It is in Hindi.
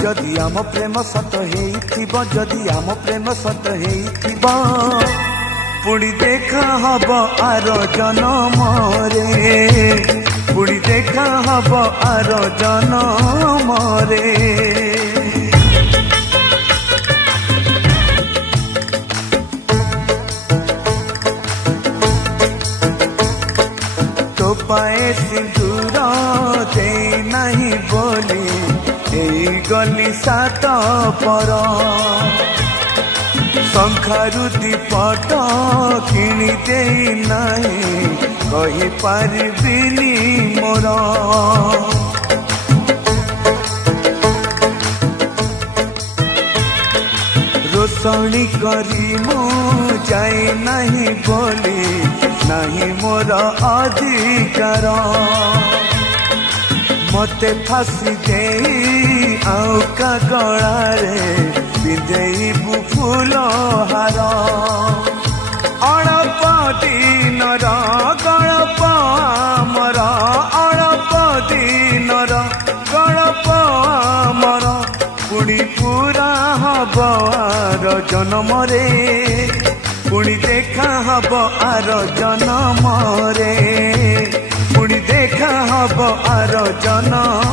जदि आम प्रेम सत हेइथिबो जदि आम प्रेम सत हेइथिबो पुणी देखा हब आर जन्म रे पुणी देखा हब आर जन्म रे तो पाए सिंदूर दे नहीं बोली गली सात पर शंखारु दीपट किणी दे नहीं कही पारिबिनी मोर रोषणी करी मु जाए नहीं बोली नहीं मोर अधिकार मते फांसी दे आउका गलारे पिंधेबु फूल हार अड़प दिनर गड़प आमर अड़प दिनर गड़प आमर पुणी पूरा हब आर जन्म रे पुणी देखा हब आर जन्म रे पुणी देखा हब आर जन्म